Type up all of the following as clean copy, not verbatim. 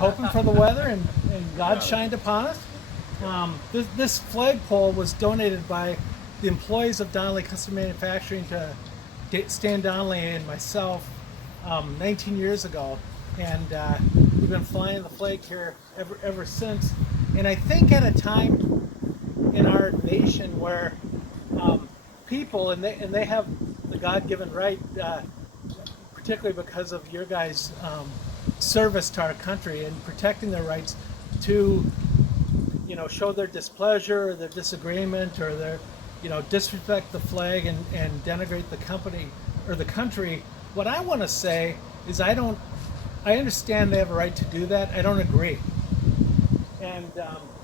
hoping for the weather, and God shined upon us. This flagpole was donated by the employees of Donnelly Custom Manufacturing to Stan Donnelly and myself 19 years ago, and we've been flying the flag here ever since. And I think at a time in our nation where people, and they have the God-given right, particularly because of your guys' service to our country and protecting their rights to, show their displeasure or their disagreement or their, disrespect the flag and denigrate the company or the country. What I want to say is I understand they have a right to do that. I don't agree. And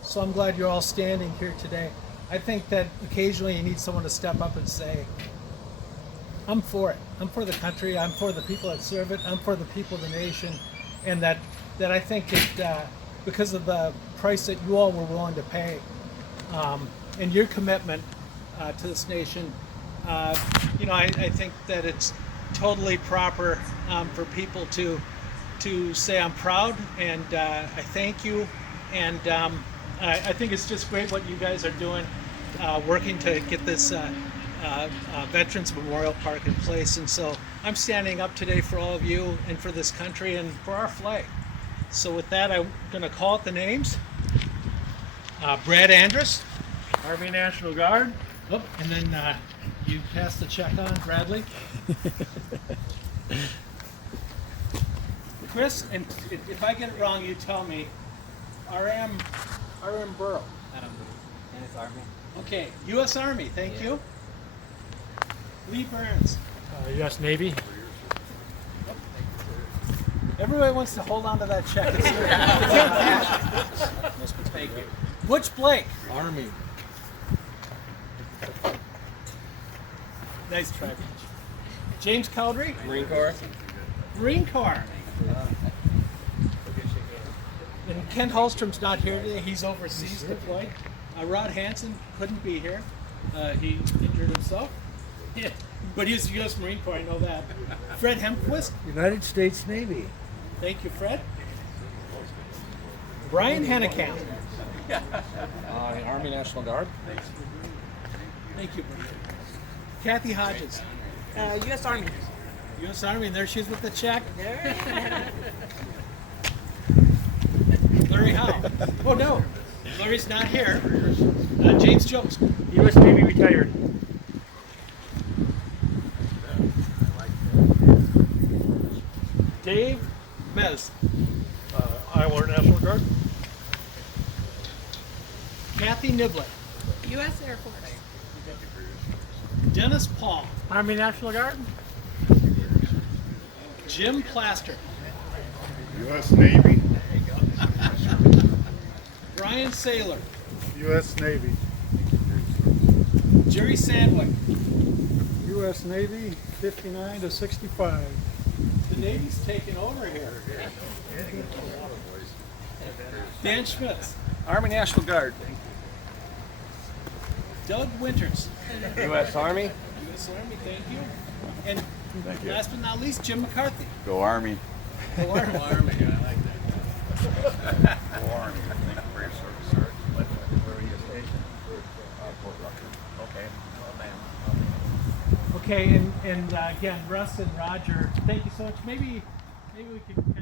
so I'm glad you're all standing here today. I think that occasionally you need someone to step up and say, I'm for it. I'm for the country. I'm for the people that serve it. I'm for the people of the nation. And that I think it, because of the price that you all were willing to pay and your commitment to this nation, I think that it's totally proper for people to say I'm proud, and I thank you. And I think it's just great what you guys are doing, working to get this Veterans Memorial Park in place. And so I'm standing up today for all of you and for this country and for our flag. So with that, I'm going to call out the names. Brad Andrus, Army National Guard. oh, and then you pass the check on, Bradley. Chris, and if I get it wrong, you tell me. RM Burrow. U.S. Army. Okay, U.S. Army, thank you. Lee Burns. U.S. Navy. Everybody wants to hold on to that check. Thank you. Butch Blake. Army. Nice try, Butch. James Cowdery. Marine Corps. Marine Corps. And Kent Hallstrom's not here today. He's overseas deployed. Rod Hansen couldn't be here. He injured himself. Yeah, but he's the U.S. Marine Corps, I know that. Fred Hempquist. United States Navy. Thank you, Fred. Brian Hennekamp. Army National Guard. Thank you, Brian. Kathy Hodges. U.S. Army. U.S. Army, and there she is with the check. Larry Howe. Oh, no. Larry's not here. James Jones. U.S. Navy retired. Dave Mez. Iowa National Guard. Kathy Niblett. U.S. Air Force. Dennis Paul. Army National Guard. Jim Plaster. U.S. Navy. Brian Saylor. U.S. Navy. Jerry Sandwick. U.S. Navy, 59 to 65. The Navy's taking over here. Dan Schmitz. Army National Guard. Doug Winters. U.S. Army. U.S. Army, thank you. And last but not least, Jim McCarthy. Go Army. Go Army. Go Army. Thank you for your service, sir. Where are you stationed? Fort Rucker. Okay. Okay, and again, Russ and Roger, thank you so much. Maybe we could